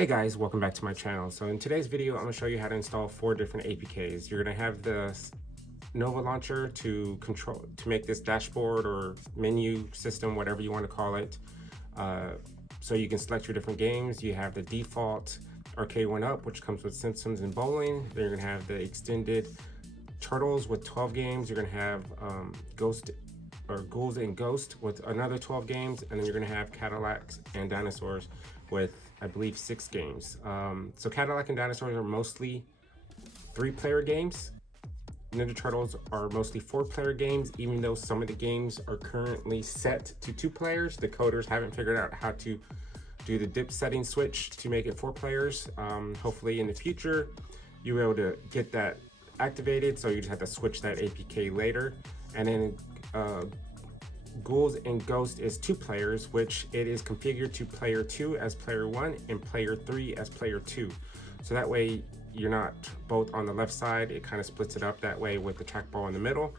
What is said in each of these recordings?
Hey guys, welcome back to my channel. So in today's video, I'm going to show you how to install 4 different APKs. You're going to have the Nova launcher to make this dashboard or menu system, whatever you want to call it. So you can select your different games. You have the default Arcade1Up, which comes with Simpsons and bowling. Then you're going to have the extended Turtles with 12 games. You're going to have Ghouls and Ghost with another 12 games, and then you're going to have Cadillacs and Dinosaurs with, I believe, 6 games. So Cadillac and Dinosaurs are mostly 3-player games. Ninja Turtles are mostly 4-player games, even though some of the games are currently set to 2 players. The coders haven't figured out how to do the dip setting switch to make it 4 players. Hopefully in the future, you'll be able to get that activated, so you just have to switch that APK later. And then Ghouls and Ghost is 2 players, which it is configured to player 2 as player 1 and player 3 as player 2. So that way you're not both on the left side. It kind of splits it up that way with the trackball in the middle.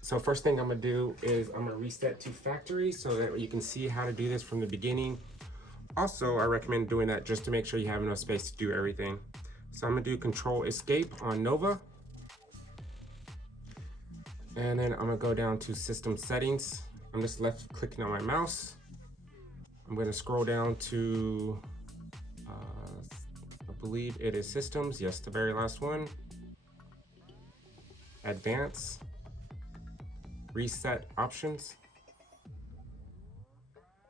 So first thing I'm gonna do is I'm gonna reset to factory so that you can see how to do this from the beginning. Also, I recommend doing that just to make sure you have enough space to do everything. So I'm gonna do Control Escape on Nova. And then I'm gonna go down to System Settings. I'm just left clicking on my mouse. I'm gonna scroll down to, I believe it is Systems. Yes, the very last one. Advanced. Reset Options.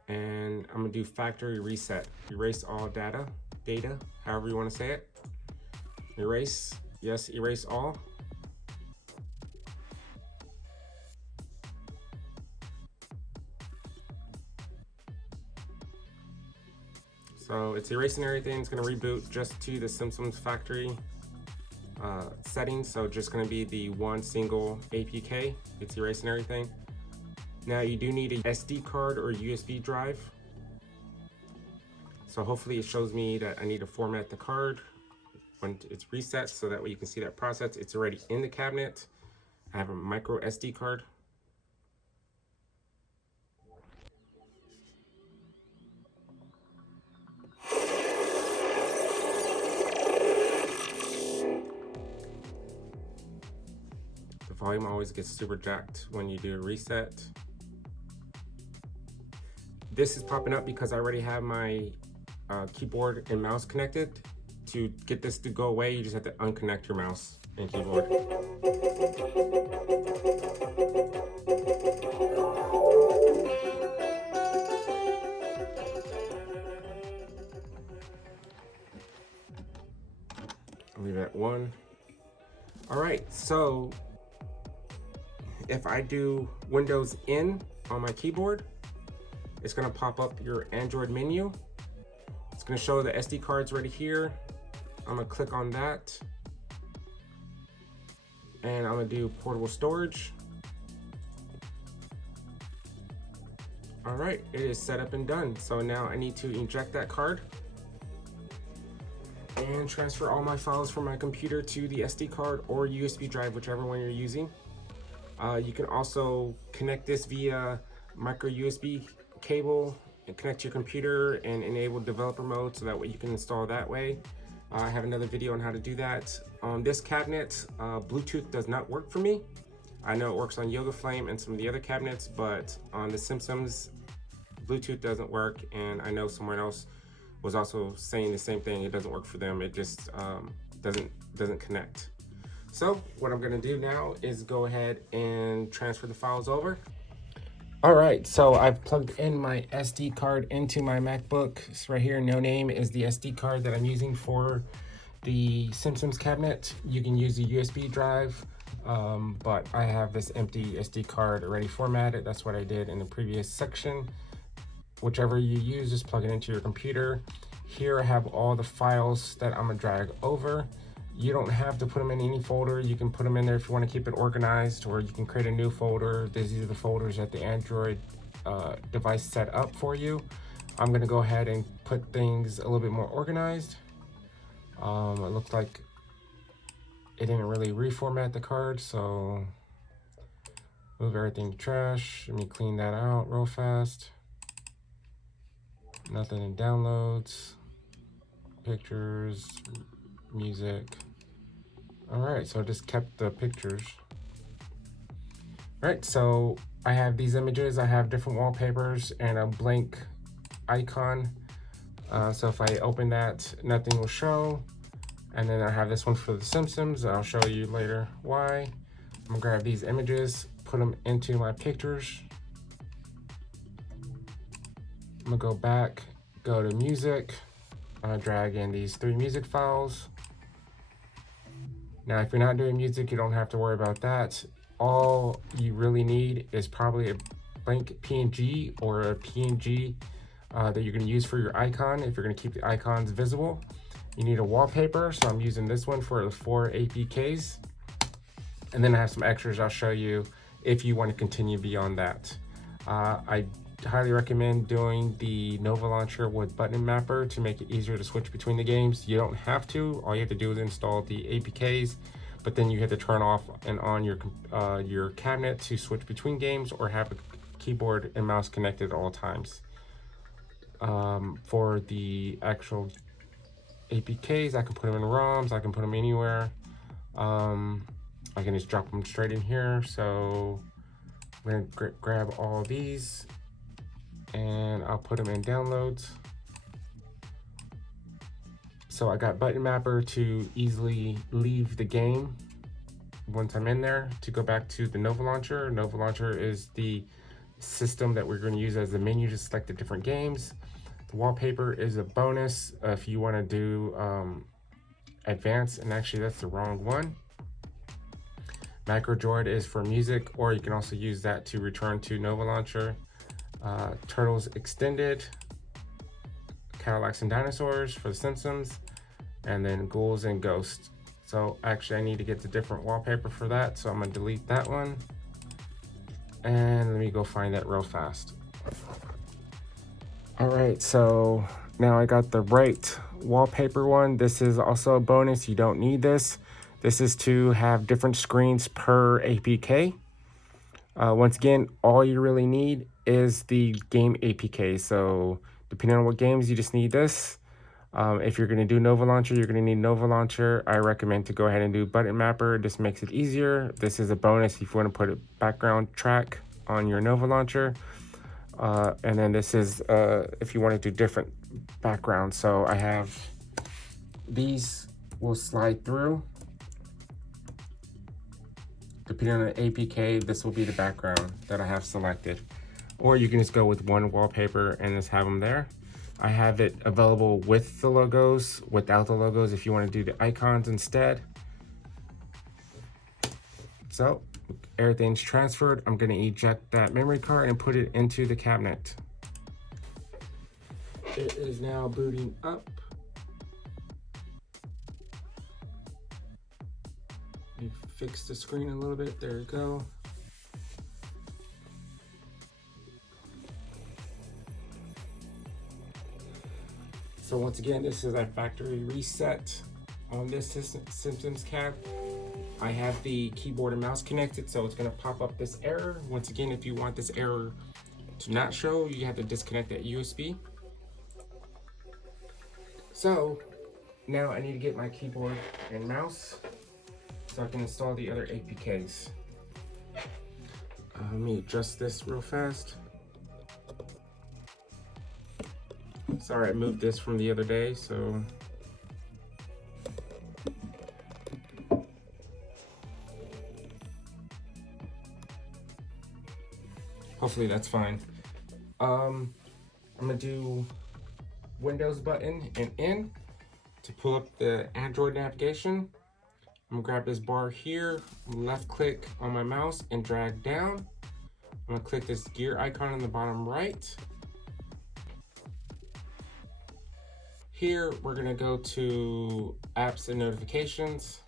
And I'm gonna do Factory Reset. Erase all data, however you wanna say it. Erase, yes, erase all. So it's erasing everything. It's going to reboot just to the Simpsons factory settings. So just going to be the one single APK. It's erasing everything. Now you do need a SD card or USB drive. So hopefully it shows me that I need to format the card when it's reset, so that way you can see that process. It's already in the cabinet. I have a micro SD card. Volume always gets super jacked when you do a reset. This is popping up because I already have my keyboard and mouse connected. To get this to go away, you just have to unconnect your mouse and keyboard. I'll leave it at 1. All right, so if I do Windows N on my keyboard, it's gonna pop up your Android menu. It's gonna show the SD cards right here. I'm gonna click on that. And I'm gonna do portable storage. All right, it is set up and done. So now I need to inject that card and transfer all my files from my computer to the SD card or USB drive, whichever one you're using. You can also connect this via micro USB cable and connect to your computer and enable developer mode, so that way you can install that way. I have another video on how to do that. On this cabinet, Bluetooth does not work for me. I know it works on Yoga Flame and some of the other cabinets, but on the Simpsons, Bluetooth doesn't work, and I know someone else was also saying the same thing. It doesn't work for them. It just doesn't connect. So what I'm gonna do now is go ahead and transfer the files over. All right, so I've plugged in my SD card into my MacBook. It's right here. No Name is the SD card that I'm using for the Simpsons cabinet. You can use a USB drive, but I have this empty SD card already formatted. That's what I did in the previous section. Whichever you use, just plug it into your computer. Here I have all the files that I'm gonna drag over. You don't have to put them in any folder. You can put them in there if you want to keep it organized, or you can create a new folder. These are the folders that the Android device set up for you. I'm going to go ahead and put things a little bit more organized. It looks like it didn't really reformat the card, so move everything to trash. Let me clean that out real fast. Nothing in downloads, pictures, music. All right, so I just kept the pictures. All right, so I have these images. I have different wallpapers and a blank icon. So if I open that, nothing will show. And then I have this one for the Simpsons. I'll show you later why. I'm gonna grab these images, put them into my pictures. I'm gonna go back, go to music. I'm gonna drag in these 3 music files. Now, if you're not doing music, you don't have to worry about that. All you really need is probably a blank PNG or a PNG that you're gonna use for your icon if you're gonna keep the icons visible. You need a wallpaper, so I'm using this one for the 4 APKs. And then I have some extras I'll show you if you want to continue beyond that. I highly recommend doing the Nova Launcher with Button Mapper to make it easier to switch between the games. You don't have to. All you have to do is install the APKs, but then you have to turn off and on your cabinet to switch between games or have a keyboard and mouse connected at all times. For the actual APKs, I can put them in ROMs, I can put them anywhere. I can just drop them straight in here. So I'm gonna grab all these and I'll put them in downloads. So I got Button Mapper to easily leave the game once I'm in there to go back to the Nova Launcher. Nova Launcher is the system that we're going to use as the menu to select the different games. The wallpaper is a bonus if you want to do advanced, and actually that's the wrong one. Macrodroid is for music, or you can also use that to return to Nova Launcher. Turtles Extended, Cadillacs and Dinosaurs for the Simpsons, and then Ghouls and Ghosts. So actually I need to get the different wallpaper for that, so I'm gonna delete that one. And let me go find that real fast. All right, so now I got the right wallpaper one. This is also a bonus, you don't need this. This is to have different screens per APK. Once again, all you really need is the game APK. So depending on what games, you just need this. If you're gonna do Nova Launcher, you're gonna need Nova Launcher. I recommend to go ahead and do Button Mapper. This makes it easier. This is a bonus if you wanna put a background track on your Nova Launcher. And then this is if you wanna do different backgrounds. So I have, these will slide through. Depending on the APK, this will be the background that I have selected. Or you can just go with one wallpaper and just have them there. I have it available with the logos, without the logos if you want to do the icons instead. So everything's transferred. I'm going to eject that memory card and put it into the cabinet. It is now booting up. Fix the screen a little bit. There you go. So once again, this is a factory reset on this Simpsons cab. I have the keyboard and mouse connected, so it's going to pop up this error. Once again, if you want this error to not show, you have to disconnect that USB. So now I need to get my keyboard and mouse so I can install the other APKs. Let me adjust this real fast. Sorry, I moved this from the other day, so. Hopefully that's fine. I'm gonna do Windows button and N to pull up the Android navigation. I'm gonna grab this bar here, left click on my mouse and drag down. I'm gonna click this gear icon on the bottom right. Here, we're gonna go to apps and notifications,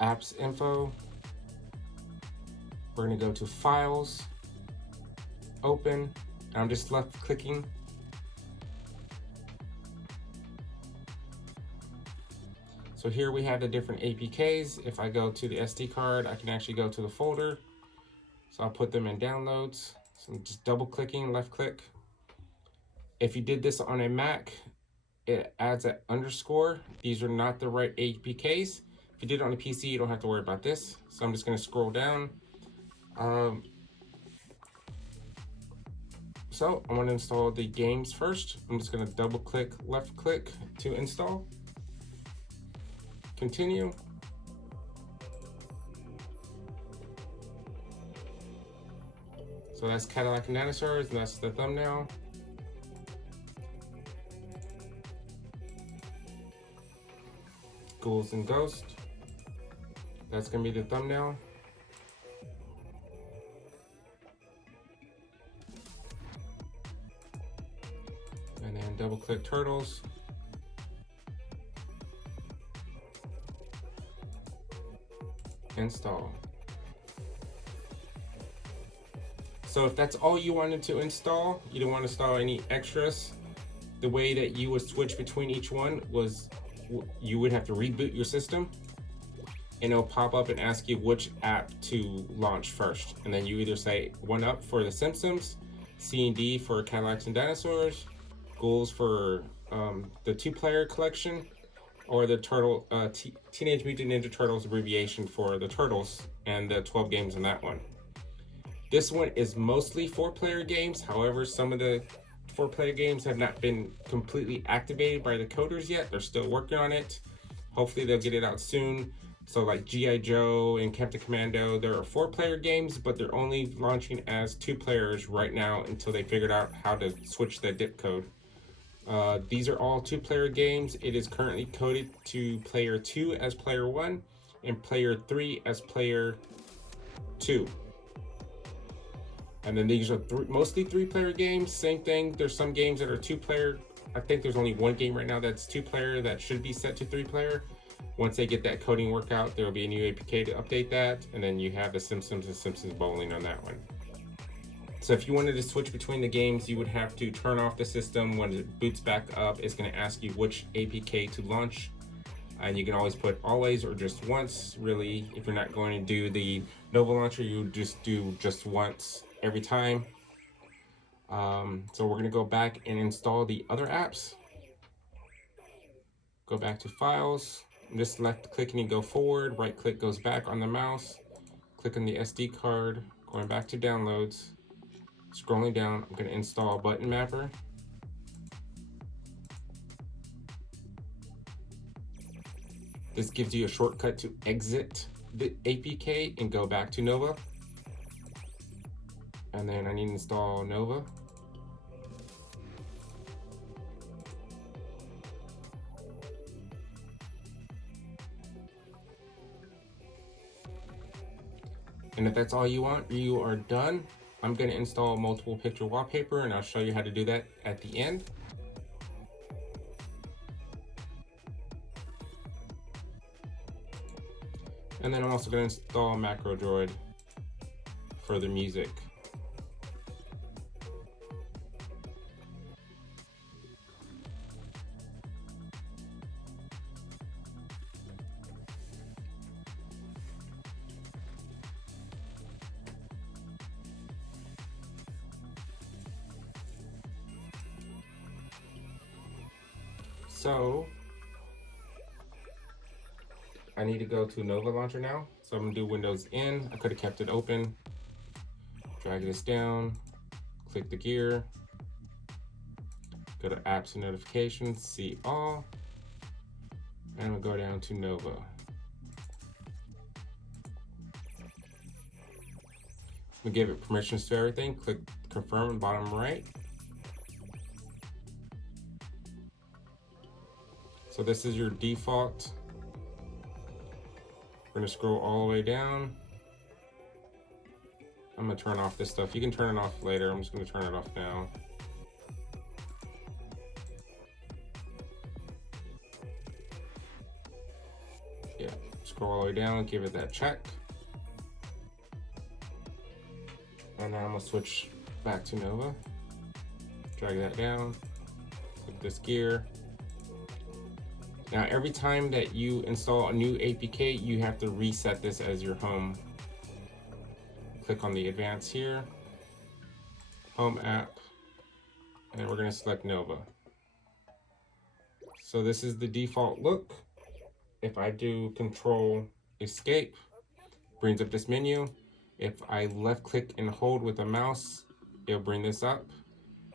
apps info. We're gonna go to files, open, and I'm just left clicking. So here we have the different APKs. If I go to the SD card, I can actually go to the folder. So I'll put them in downloads. So I'm just double clicking, left click. If you did this on a Mac, it adds an underscore. These are not the right APKs. If you did it on a PC, you don't have to worry about this. So I'm just going to scroll down. So I want to install the games first. I'm just going to double click, left click to install. Continue. So that's Cadillac and Dinosaurs, and that's the thumbnail. Ghouls and Ghosts. That's gonna be the thumbnail. And then double click Turtles. Install. So if that's all you wanted to install, you don't want to install any extras, the way that you would switch between each one was you would have to reboot your system, and it'll pop up and ask you which app to launch first. And then you either say 1UP for the Simpsons, C&D for Cadillacs and Dinosaurs, Ghouls for the 2-player collection, or the Teenage Mutant Ninja Turtles abbreviation for the Turtles and the 12 games in that one. This one is mostly 4-player games. However, some of the 4-player games have not been completely activated by the coders yet. They're still working on it. Hopefully they'll get it out soon. So like G.I. Joe and Captain Commando, there are 4-player games, but they're only launching as 2 players right now until they figured out how to switch the dip code. These are all 2-player games. It is currently coded to player 2 as player 1 and player 3 as player 2. And then these are mostly 3-player games. Same thing. There's some games that are 2-player. I think there's only one game right now that's 2-player that should be set to 3-player. Once they get that coding work out, there will be a new APK to update that. And then you have the Simpsons and Simpsons Bowling on that one. So if you wanted to switch between the games, you would have to turn off the system. When it boots back up, it's going to ask you which APK to launch. And you can always put always or just once. Really, if you're not going to do the Nova launcher, you just do just once every time. So we're going to go back and install the other apps. Go back to Files. Just left clicking and go forward. Right click goes back on the mouse. Click on the SD card. Going back to Downloads. Scrolling down, I'm going to install Button Mapper. This gives you a shortcut to exit the APK and go back to Nova. And then I need to install Nova. And if that's all you want, you are done. I'm going to install multiple picture wallpaper, and I'll show you how to do that at the end. And then I'm also going to install Macrodroid for the music. So I need to go to Nova Launcher now. So I'm gonna do Windows N. I could have kept it open. Drag this down, click the gear, go to Apps and Notifications, see all, and we'll go down to Nova. We give it permissions to everything. Click Confirm in bottom right. So this is your default. We're gonna scroll all the way down. I'm gonna turn off this stuff. You can turn it off later. I'm just gonna turn it off now. Yeah, scroll all the way down, give it that check. And now I'm gonna switch back to Nova. Drag that down, click this gear. Now, every time that you install a new APK, you have to reset this as your home. Click on the advanced here, home app, and we're going to select Nova. So this is the default look. If I do Control Escape, brings up this menu. If I left click and hold with a mouse, it'll bring this up.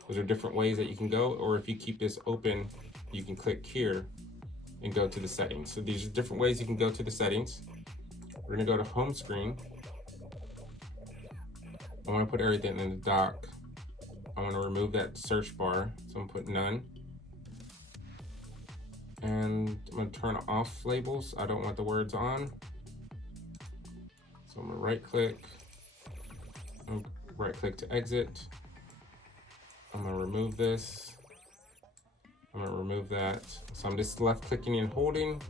Those are different ways that you can go, or if you keep this open, you can click here and go to the settings. So these are different ways you can go to the settings. We're gonna go to home screen. I wanna put everything in the dock. I wanna remove that search bar, so I'm gonna put none. And I'm gonna turn off labels. I don't want the words on. So I'm gonna right click to exit. I'm gonna remove this. I'm gonna remove that. So I'm just left clicking and holding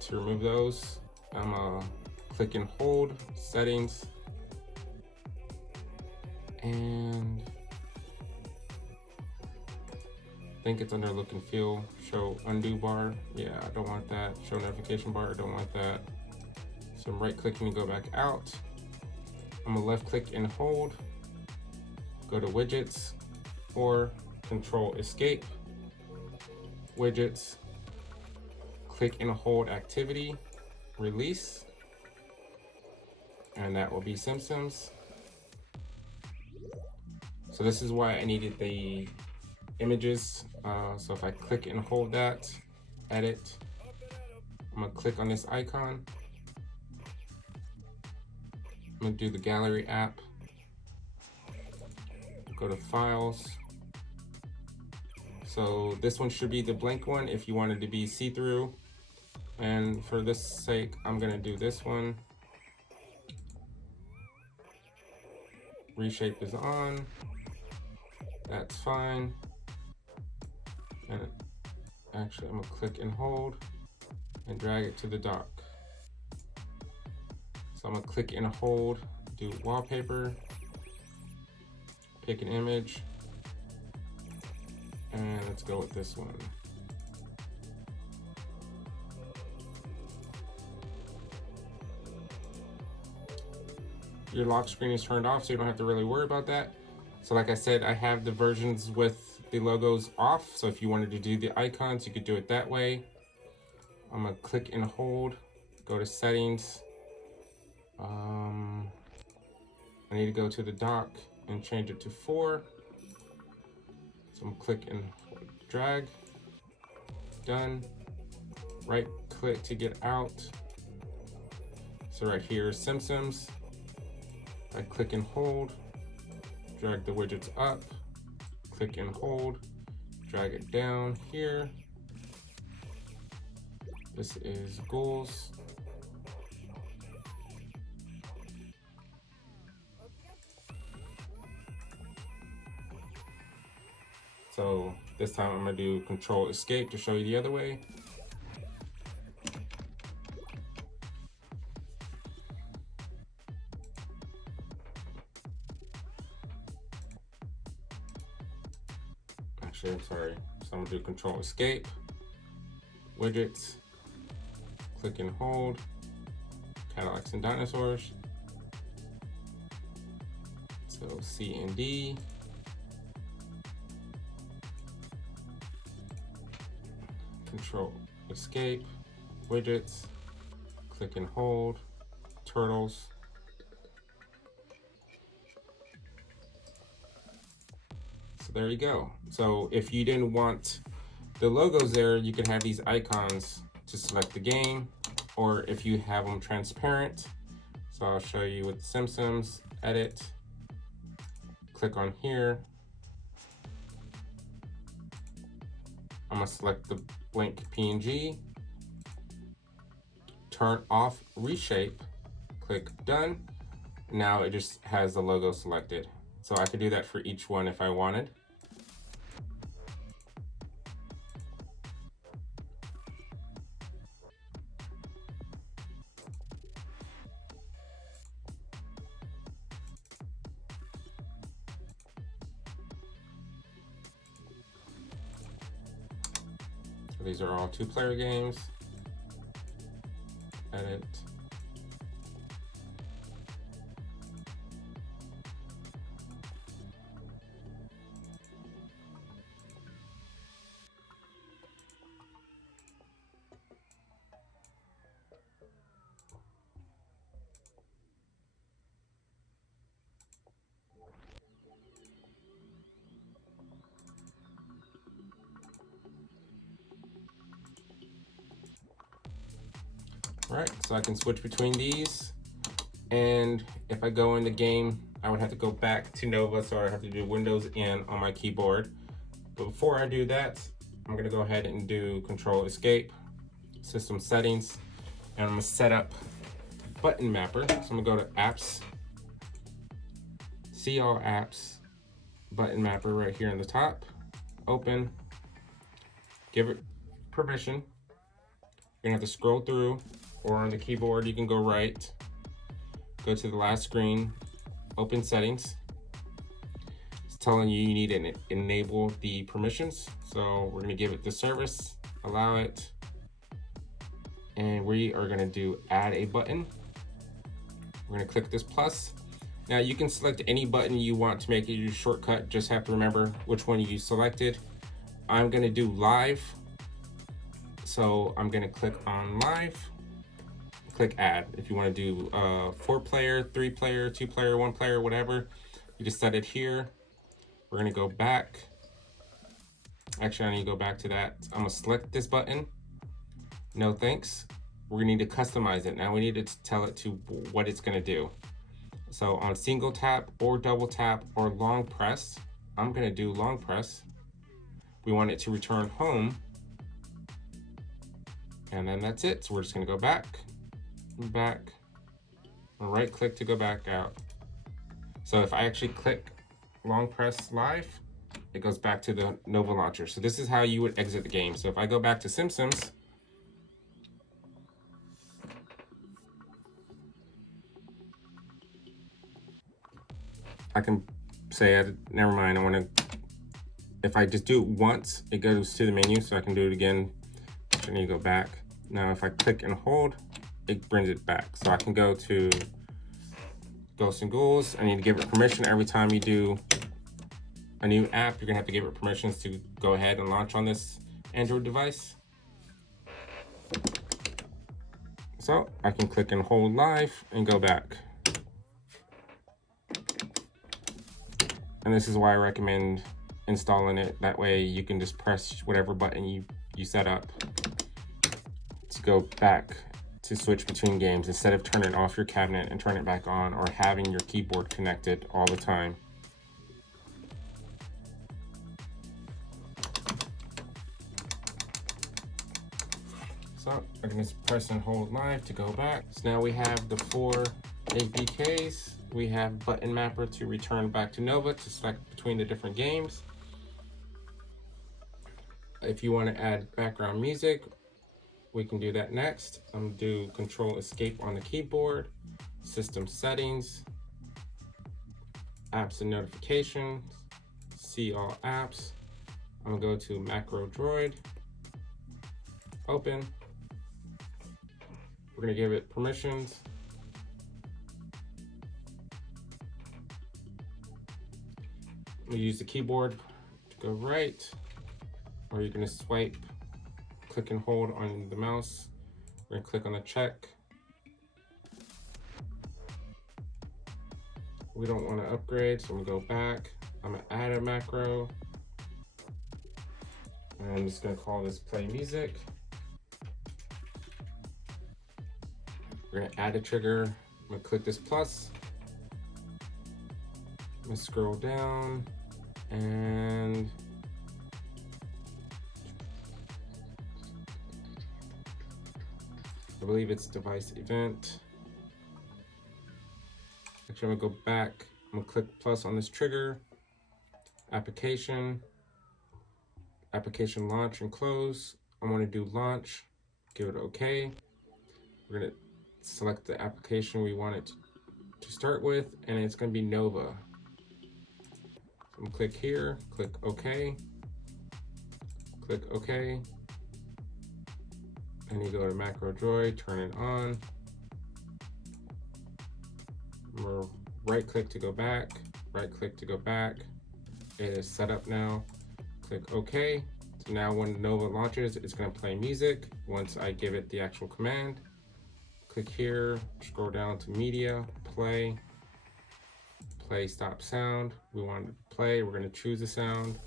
to remove those. I'm gonna click and hold, settings, and I think it's under look and feel. Show undo bar, yeah, I don't want that. Show notification bar, I don't want that. So I'm right clicking to go back out. I'm gonna left click and hold, go to widgets, or Control Escape, widgets, click and hold activity, release, and that will be Simpsons. So this is why I needed the images. So if I click and hold that, edit, I'm gonna click on this icon. I'm gonna do the gallery app, go to files. So this one should be the blank one if you wanted to be see-through. And for this sake, I'm gonna do this one. Reshape is on, that's fine. And actually I'm gonna click and hold and drag it to the dock. So I'm gonna click and hold, do wallpaper, pick an image, and let's go with this one. Your lock screen is turned off, so you don't have to really worry about that. So like I said, I have the versions with the logos off, so if you wanted to do the icons, you could do it that way. I'm gonna click and hold, go to settings. I need to go to the dock and change it to 4. So I'm gonna click and drag, done. Right click to get out. So right here is Simpsons. I click and hold, drag the widgets up, click and hold, drag it down here. This is Ghouls. So this time I'm gonna do Control Escape to show you the other way. Actually, I'm sorry. So I'm gonna do Control Escape, widgets, click and hold, Cadillacs and dinosaurs. So C and D. Control Escape, widgets, click and hold, turtles. So there you go. So if you didn't want the logos there, you can have these icons to select the game, or if you have them transparent. So I'll show you with the Simpsons, edit, click on here. I'm gonna select the blank PNG, turn off reshape, click done. Now it just has the logo selected. So I could do that for each one if I wanted. These are all 2-player games. Edit. right, so I can switch between these. And if I go in the game, I would have to go back to Nova, so I have to do Windows N on my keyboard. But before I do that, I'm gonna go ahead and do Control Escape, System Settings, and I'm gonna set up Button Mapper. So I'm gonna go to Apps, See All Apps, Button Mapper right here in the top. Open, give it permission. You're gonna have to scroll through, or on the keyboard you can go right, go to the last screen, open Settings. It's telling you need to enable the permissions. So we're gonna give it the service, allow it, and we are gonna do add a button. We're gonna click this plus. Now you can select any button you want to make it your shortcut, just have to remember which one you selected. I'm gonna do live. So I'm gonna click on live, click add. If you wanna do 4-player, 3-player, 2-player, 1-player, whatever, you just set it here. We're gonna go back. Actually, I need to go back to that. I'm gonna select this button. No thanks. We're gonna need to customize it. Now we need to tell it to what it's gonna do. So on single tap or double tap or long press, I'm gonna do long press. We want it to return home. And then that's it. So we're just gonna go back, right click to go back out. So if I actually click long press live, it goes back to the Nova launcher. So this is how you would exit the game. So if I go back to Simpsons, I can say, never mind, I wanna, if I just do it once, it goes to the menu, so I can do it again. I need to go back. Now if I click and hold, it brings it back. So I can go to Ghosts and Ghouls. I need to give it permission every time you do a new app. You're gonna have to give it permissions to go ahead and launch on this Android device. So I can click and hold live and go back. And this is why I recommend installing it. That way you can just press whatever button you set up to go back to switch between games, instead of turning off your cabinet and turn it back on, or having your keyboard connected all the time. So I can just press and hold live to go back. So now we have the 4 APKs. We have Button Mapper to return back to Nova to select between the different games. If you want to add background music, we can do that next. I'm gonna do Control Escape on the keyboard, System Settings, Apps and Notifications, See All Apps. I'm gonna go to Macrodroid, open. We're gonna give it permissions. We use the keyboard to go right, or you're gonna swipe, click and hold on the mouse. We're gonna click on the check. We don't wanna upgrade, so I'm gonna go back. I'm gonna add a macro. And I'm just gonna call this play music. We're gonna add a trigger. I'm gonna click this plus. I'm gonna scroll down and I believe it's device event. Actually, I'm gonna go back. I'm gonna click plus on this trigger. Application launch and close. I want to do launch. Give it OK. We're gonna select the application we want it to start with, and it's gonna be Nova. I'm gonna click here, click OK, click OK, and you go to Macrodroid, turn it on. Right click to go back, right click to go back. It is set up now. Click OK. So now when Nova launches, it's gonna play music once I give it the actual command. Click here, scroll down to media, play stop sound. We want to play, we're gonna choose the sound.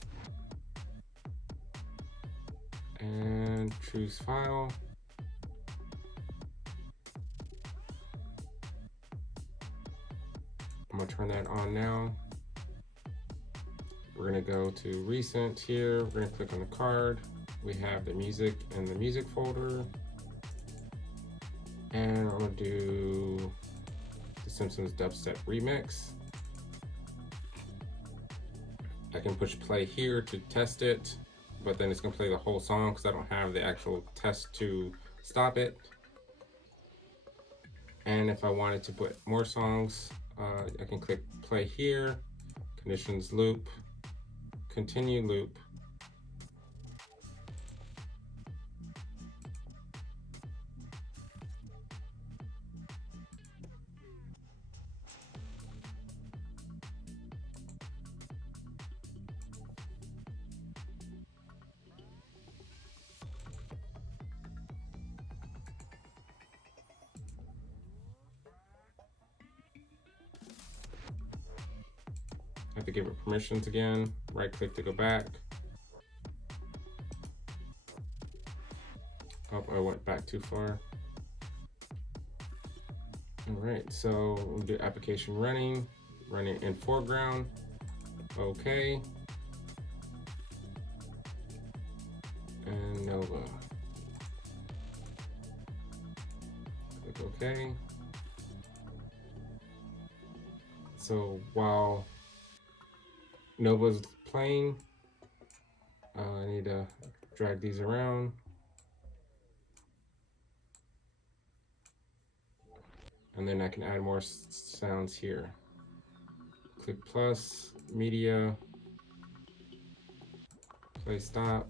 And choose file. gonna turn that on now. We're gonna go to recent here. We're gonna click on the card. We have the music in the music folder. And I'm gonna do the Simpsons dubstep remix. I can push play here to test it, but then it's gonna play the whole song because I don't have the actual test to stop it. And if I wanted to put more songs, I can click play here, conditions loop, continue loop. I have to give it permissions again, right click to go back. Oh, I went back too far. All right, so we'll do application running in foreground. Okay. And Nova. Click OK. So while Nova's playing, I need to drag these around. And then I can add more sounds here. Click plus, media, play stop.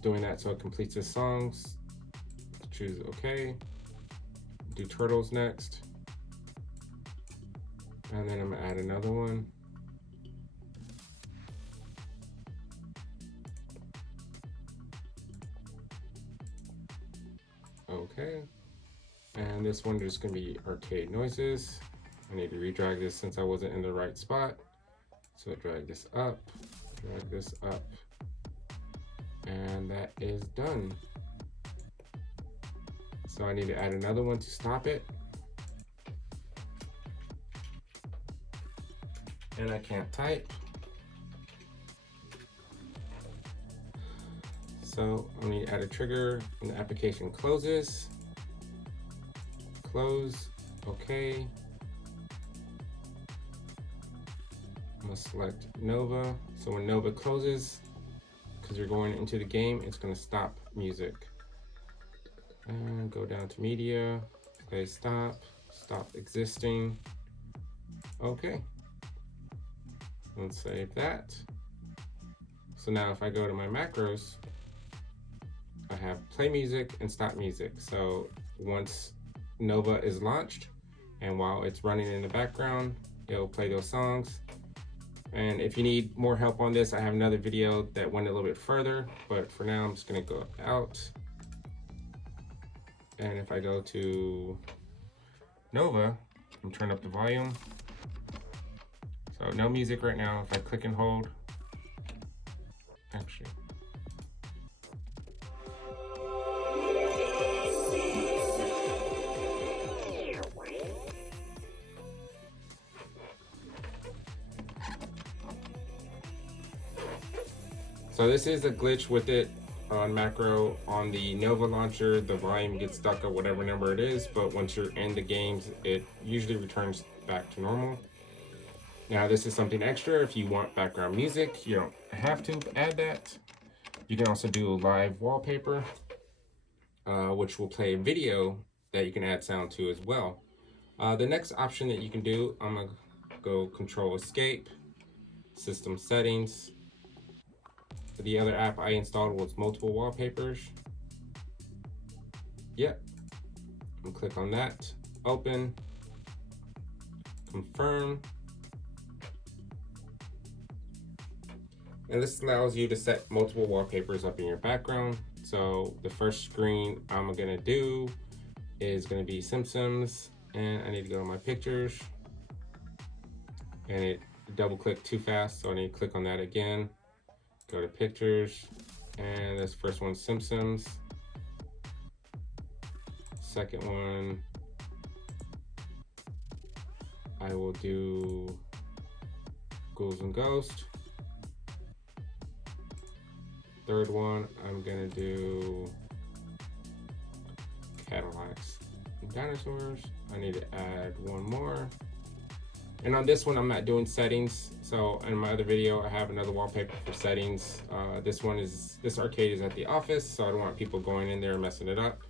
Doing that so it completes the songs. Choose OK. Do turtles next. And then I'm gonna add another one. Okay. And this one is gonna be arcade noises. I need to redrag this since I wasn't in the right spot. So drag this up, and that is done. So I need to add another one to stop it. And I can't type. So I need to add a trigger when the application closes. Close, okay. I'm gonna select Nova. So when Nova closes, because you're going into the game, it's gonna stop music. And go down to media, play stop, stop existing. Okay. Let's save that. So now if I go to my macros, I have play music and stop music. So once Nova is launched and while it's running in the background, it'll play those songs. And if you need more help on this, I have another video that went a little bit further, but for now I'm just gonna go out. And if I go to Nova and turn up the volume, so no music right now. If I click and hold, actually. So this is a glitch with it on macro. On the Nova launcher, the volume gets stuck at whatever number it is, but once you're in the games, it usually returns back to normal. Now this is something extra. If you want background music, you don't have to add that. You can also do a live wallpaper, which will play a video that you can add sound to as well. The next option that you can do, I'm gonna go Control Escape, System Settings. The other app I installed was Multiple Wallpapers. Yep, and click on that, open, confirm. And this allows you to set multiple wallpapers up in your background. So the first screen I'm gonna do is gonna be Simpsons, and I need to go to my pictures. And it double clicked too fast, so I need to click on that again. Go to pictures, and this first one's Simpsons. Second one, I will do Ghouls and Ghosts. Third one, I'm gonna do Cadillacs and Dinosaurs. I need to add one more. And on this one, I'm not doing settings. So in my other video, I have another wallpaper for settings. This arcade is at the office, so I don't want people going in there and messing it up.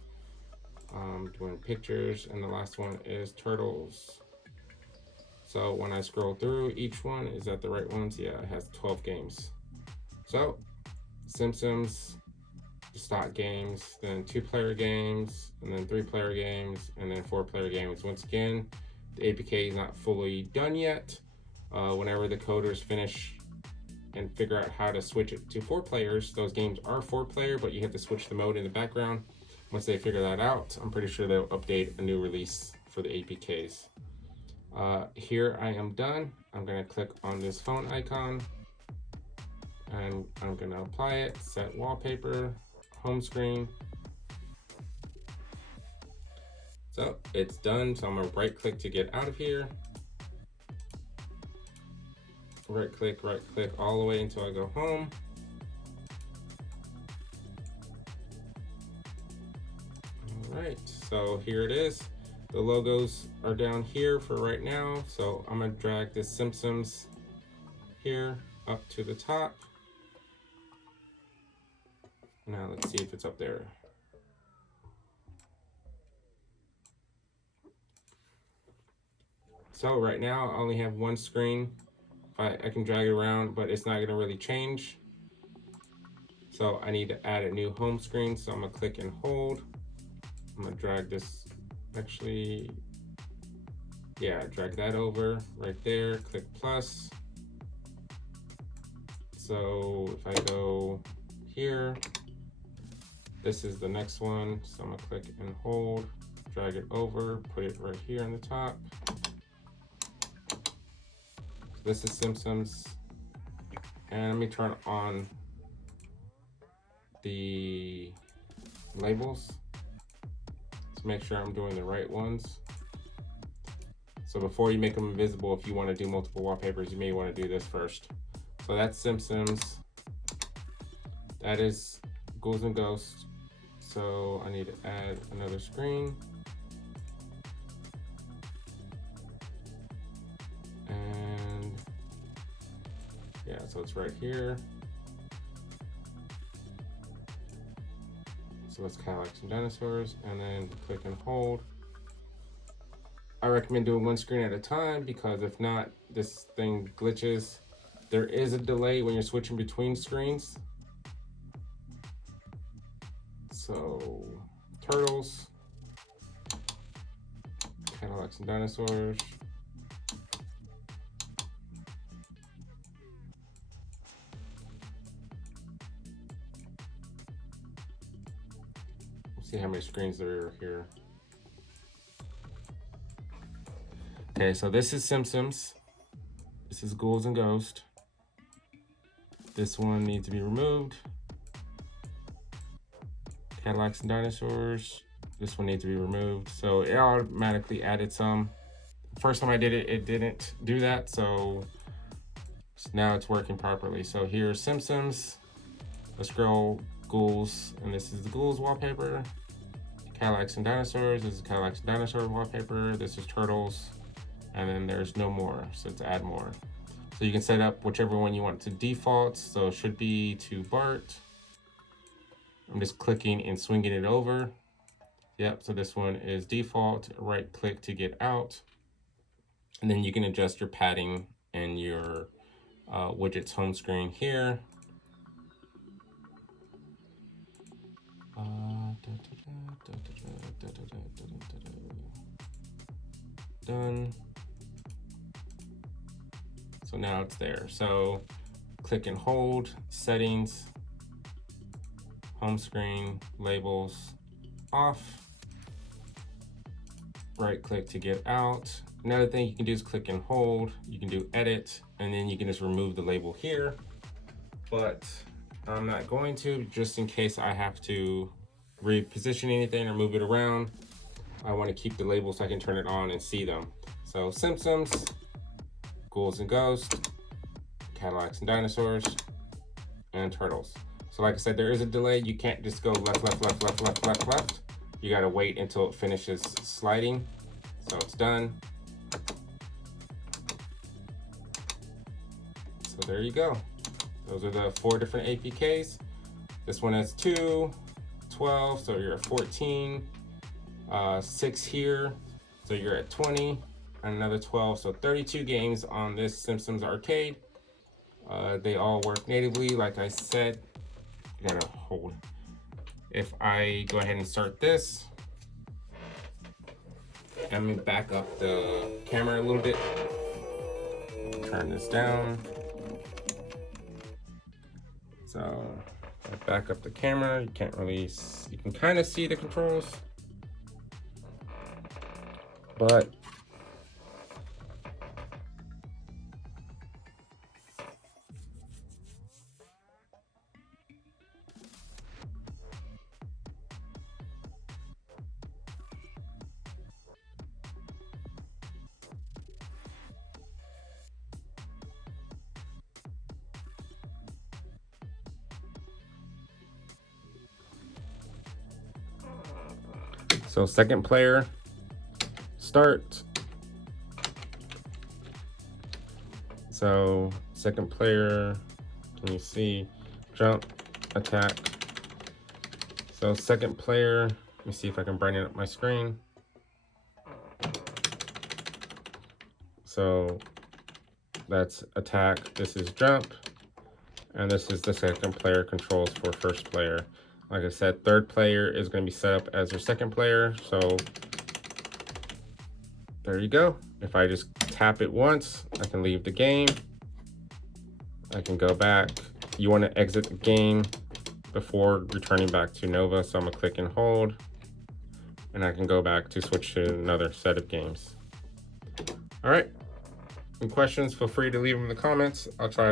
Doing pictures, and the last one is turtles. So when I scroll through, each one is that the right ones. Yeah, it has 12 games. So Simpsons, the stock games, then 2-player games, and then 3-player games, and then 4-player games. Once again, the APK is not fully done yet. Whenever the coders finish and figure out how to switch it to 4 players, those games are 4-player, but you have to switch the mode in the background. Once they figure that out, I'm pretty sure they'll update a new release for the APKs. Here I am done. I'm gonna click on this phone icon and I'm gonna apply it, set wallpaper, home screen. So it's done. So I'm gonna right click to get out of here. Right click all the way until I go home. All right, so here it is. The logos are down here for right now. So I'm gonna drag this Simpsons here up to the top. Now let's see if it's up there. So right now I only have one screen. I can drag it around, but it's not gonna really change. So I need to add a new home screen. So I'm gonna click and hold. I'm gonna drag this, actually, yeah, drag that over right there, click plus. So if I go here, this is the next one. So I'm gonna click and hold, drag it over, put it right here on the top. So this is Simpsons. And let me turn on the labels to make sure I'm doing the right ones. So before you make them invisible, if you want to do multiple wallpapers, you may want to do this first. So that's Simpsons. That is Ghouls and Ghosts. So I need to add another screen. And yeah, so it's right here. So let's Cadillacs and Dinosaurs, and then click and hold. I recommend doing one screen at a time because if not, this thing glitches. There is a delay when you're switching between screens. So turtles, Cadillacs and Dinosaurs. See how many screens there are here. Okay, so this is Simpsons. This is Ghouls and Ghosts. This one needs to be removed. Cadillacs and Dinosaurs. This one needs to be removed. So it automatically added some. First time I did it, it didn't do that. So now it's working properly. So here's Simpsons. Let's scroll Ghouls, and this is the Ghouls wallpaper. Cadillacs and Dinosaurs, this is Cadillacs and Dinosaurs wallpaper. This is Turtles, and then there's no more, so it's add more. So you can set up whichever one you want to default. So it should be to Bart. I'm just clicking and swinging it over. Yep, so this one is default. Right click to get out. And then you can adjust your padding and your widget's home screen here. Done. So now it's there. So click and hold, settings, home screen, labels, off. Right click to get out. Another thing you can do is click and hold. You can do edit, and then you can just remove the label here. But I'm not going to, just in case I have to reposition anything or move it around. I want to keep the labels so I can turn it on and see them. So Simpsons, Ghouls and Ghosts, Cadillacs and Dinosaurs, and Turtles. So like I said, there is a delay. You can't just go left, left, left, left, left, left, left. You gotta wait until it finishes sliding. So it's done. So there you go. Those are the 4 different APKs. This one has 2, 12, so you're at 14. 6 here, so you're at 20, and another 12, so 32 games on this Simpsons arcade. They all work natively, like I said. I gotta hold. If I go ahead and start this, I'm gonna back up the camera a little bit. Turn this down. So I back up the camera. You can't really, you can kind of see the controls, but so second player, start. So second player, can you see, jump, attack. So second player, let me see if I can brighten up my screen. So that's attack, this is jump, and this is the second player controls for first player. Like I said, third player is going to be set up as your second player. So there you go. If I just tap it once, I can leave the game. I can go back. You want to exit the game before returning back to Nova. So I'm going to click and hold, and I can go back to switch to another set of games. All right. Any questions, feel free to leave them in the comments. I'll try